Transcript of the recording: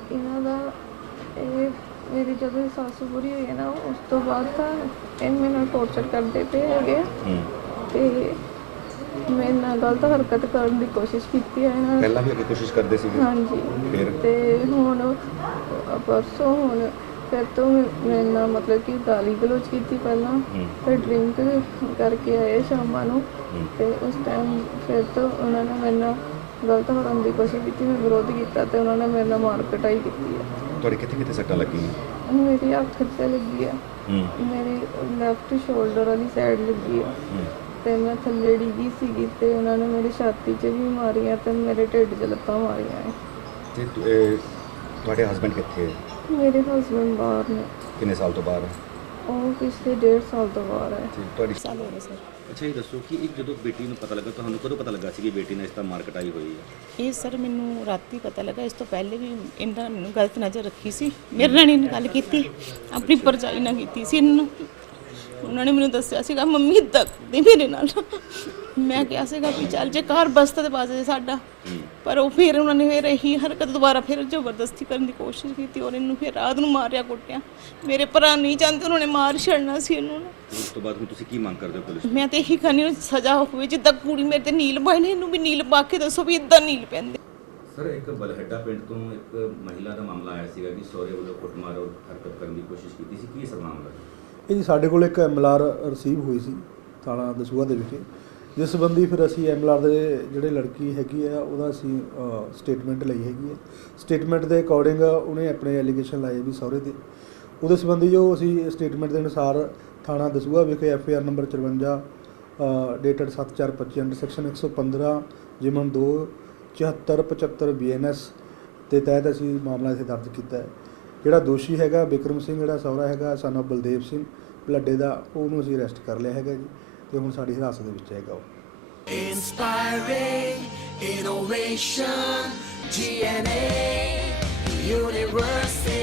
ਇਹਨਾਂ ਦਾ ਇਹ ਮੇਰੀ ਜਦੋਂ ਸੱਸ ਬੁਰੀ ਹੋਈ ਹੈ ਨਾ, ਉਸ ਤੋਂ ਬਾਅਦ ਤਾਂ ਇਹ ਮੇਰੇ ਨਾਲ ਟੌਰਚਰ ਕਰਦੇ ਪਏ ਹੈਗੇ ਆ ਤੇ ਮੇਰੇ ਨਾਲ ਗਲਤ ਹਰਕਤ ਕਰਨ ਦੀ ਕੋਸ਼ਿਸ਼ ਕੀਤੀ ਹੈ ਇਹਨਾਂ ਨੇ। ਪਹਿਲਾਂ ਵੀ ਅੱਗੇ ਕੋਸ਼ਿਸ਼ ਕਰਦੇ ਸੀਗੇ? ਹਾਂਜੀ। ਫਿਰ ਤੇ ਹੁਣ ਪਰਸੋਂ ਹੁਣ ਫਿਰ ਤੋਂ ਮੇਰੇ ਨਾਲ ਮਤਲਬ ਕਿ ਗਾਲੀ ਗਲੋਚ ਕੀਤੀ ਪਹਿਲਾਂ, ਫਿਰ ਡਰਿੰਕ ਕਰਕੇ ਆਏ ਸ਼ਾਮਾਂ ਨੂੰ ਤੇ ਉਸ ਟਾਈਮ ਫਿਰ ਤੋਂ ਉਹਨਾਂ ਨੇ ਮੇਰੇ ਨਾਲ ਗਲਤ ਕਰਨ ਦੀ ਕੋਸ਼ਿਸ਼ ਕੀਤੀ। ਮੈਂ ਵਿਰੋਧ ਕੀਤਾ ਤੇ ਉਹਨਾਂ ਨੇ ਮੇਰੇ ਨਾਲ ਮਾਰ ਕੁਟਾਈ ਕੀਤੀ ਹੈ। ਤੁਹਾਡੇ ਕਿੱਥੇ ਸੱਟਾਂ ਲੱਗੀਆਂ? ਮੇਰੀ ਅੱਖ 'ਤੇ ਲੱਗੀ ਆ, ਮੇਰੀ ਲੈਫਟ ਸ਼ੋਲਡਰ ਵਾਲੀ ਸਾਈਡ ਲੱਗੀ ਆ ਤੇ ਮੈਂ ਥੱਲੇ ਡਿੱਗੀ ਸੀਗੀ ਤੇ ਉਹਨਾਂ ਨੇ ਮੇਰੀ ਛਾਤੀ 'ਚ ਵੀ ਮਾਰੀਆਂ ਤੇ ਮੇਰੇ ਢਿੱਡ 'ਚ ਲੱਤਾਂ ਮਾਰੀਆਂ ਹੈ। ਤੇ ਤੁਹਾਡੇ ਹਸਬੈਂਡ ਕਿੱਥੇ ਹੈ? ਮੇਰੇ ਹਸਬੈਂਡ ਬਾਹਰ ਨੇ। ਕਿੰਨੇ ਸਾਲ ਤੋਂ ਬਾਹਰ? ਉਹ ਪਿਛਲੇ 1.5 ਸਾਲ ਤੋਂ ਬਾਹਰ ਹੈ। ਤੁਹਾਡੀ ਸਾਲ ਹੋ ਗਏ ਸਰ। ਅੱਛਾ, ਇਹ ਦੱਸੋ ਕਿ ਇੱਕ ਜਦੋਂ ਬੇਟੀ ਨੂੰ ਪਤਾ ਲੱਗਾ, ਤੁਹਾਨੂੰ ਕਦੋਂ ਪਤਾ ਲੱਗਾ ਸੀ ਕਿ ਬੇਟੀ ਨਾਲ ਇਸ ਤਰ੍ਹਾਂ ਮਾਰ ਕੁਟਾਈ ਹੋਈ ਹੈ? ਇਹ ਸਰ ਮੈਨੂੰ ਰਾਤੀ ਪਤਾ ਲੱਗਾ। ਇਸ ਤੋਂ ਪਹਿਲੇ ਵੀ ਇਹਨਾਂ ਮੈਨੂੰ ਗਲਤ ਨਜ਼ਰ ਰੱਖੀ ਸੀ। ਮੇਰੇ ਨਾਲ ਇਹਨੇ ਗੱਲ ਕੀਤੀ, ਆਪਣੀ ਭਰਜਾਈ ਨਾਲ ਕੀਤੀ ਸੀ ਇਹਨਾਂ। ਉਹਨਾਂ ਨੇ ਮੈਨੂੰ ਦੱਸਿਆ ਸੀਗਾ ਮੰਮੀ ਇੱਦਾਂ ਕਰਦੀ ਮੇਰੇ ਨਾਲ। ਮੈਂ ਕਿਹਾ ਸੀਗਾ ਵੀ ਚੱਲ ਜੇ ਘਰ ਬਸਤਾ ਤੇ ਬਾਜ਼ੇ ਸਾਡਾ, ਪਰ ਉਹ ਫਿਰ ਉਹਨਾਂ ਨੇ ਫਿਰ ਇਹੀ ਹਰਕਤ ਦੁਬਾਰਾ ਫਿਰ ਜ਼ਬਰਦਸਤੀ ਕਰਨ ਦੀ ਕੋਸ਼ਿਸ਼ ਕੀਤੀ ਔਰ ਇਹਨੂੰ ਫਿਰ ਰਾਤ ਨੂੰ ਮਾਰਿਆ ਕੁੱਟਿਆ। ਮੇਰੇ ਭਰਾ ਨਹੀਂ ਚਾਹੁੰਦੇ, ਉਹਨਾਂ ਨੇ ਮਾਰ ਛੱਡਣਾ ਸੀ ਇਹਨੂੰ। ਉਸ ਤੋਂ ਬਾਅਦ ਹੁਣ ਤੁਸੀਂ ਕੀ ਮੰਗ ਕਰਦੇ ਹੋ ਪੁਲਿਸ? ਮੈਂ ਤੇ ਇਹੀ ਕਹਿੰਦੀ ਹਾਂ ਸਜ਼ਾ ਹੋਵੇ, ਜਿੱਦਾਂ ਕੁੜੀ ਮੇਰੇ ਤੇ ਨੀਲ ਪਾਏ ਨੇ ਇਹਨੂੰ ਵੀ ਨੀਲ ਪਾ ਕੇ ਦੱਸੋ ਵੀ ਇੱਦਾਂ ਨੀਲ ਪੈਂਦੇ। ਸਰ, ਇੱਕ ਬਲਹੱਡਾ ਪਿੰਡ ਤੋਂ ਇੱਕ ਮਹਿਲਾ ਦਾ ਮਾਮਲਾ ਆਇਆ ਸੀਗਾ ਕਿ ਸਹੁਰੇ ਵੱਲੋਂ ਕੁੱਟਮਾਰ ਔਰ ਹਰਕਤ ਕਰਨ ਦੀ ਕੋਸ਼ਿਸ਼ ਕੀਤੀ ਸੀ। ਕੀ ਸਰ ਮਾਮਲਾ? ਇਹ ਜੀ ਸਾਡੇ ਕੋਲ ਇੱਕ MLR ਰਿਸੀਵ ਹੋਈ ਸੀ ਥਾਣਾ ਦਸੂਹਾ ਦੇ ਵਿਖੇ, ਜਿਸ ਸੰਬੰਧੀ ਫਿਰ ਅਸੀਂ MLR ਦੇ ਜਿਹੜੇ ਲੜਕੀ ਹੈਗੀ ਆ ਉਹਦਾ ਅਸੀਂ ਸਟੇਟਮੈਂਟ ਲਈ ਹੈਗੀ ਹੈ। ਸਟੇਟਮੈਂਟ ਦੇ ਅਕੋਰਡਿੰਗ ਉਹਨੇ ਆਪਣੇ ਐਲੀਗੇਸ਼ਨ ਲਾਏ ਵੀ ਸਹੁਰੇ ਦੇ, ਉਹਦੇ ਸੰਬੰਧੀ ਜੋ ਅਸੀਂ ਸਟੇਟਮੈਂਟ ਦੇ ਅਨੁਸਾਰ ਥਾਣਾ ਦਸੂਹਾ ਵਿਖੇ FIR number 54 dated 7/4/25 under section 115 ਜਿਮਨ 2 7475 BNS ਦੇ ਤਹਿਤ ਅਸੀਂ ਮਾਮਲਾ ਇੱਥੇ ਦਰਜ ਕੀਤਾ ਹੈ। ਜਿਹੜਾ ਦੋਸ਼ੀ ਹੈਗਾ ਬਿਕਰਮ ਸਿੰਘ, ਜਿਹੜਾ ਸਹੁਰਾ ਹੈਗਾ ਸਨ ਆਫ ਬਲਦੇਵ ਸਿੰਘ ਬਲੱਡੇ ਦਾ, ਉਹਨੂੰ ਅਸੀਂ ਅਰੈਸਟ ਕਰ ਲਿਆ ਹੈਗਾ ਜੀ ਤੇ ਹੁਣ ਸਾਡੀ ਹਿਰਾਸਤ ਦੇ ਵਿੱਚ ਹੈਗਾ ਉਹ। Inspiring innovation, GNA University.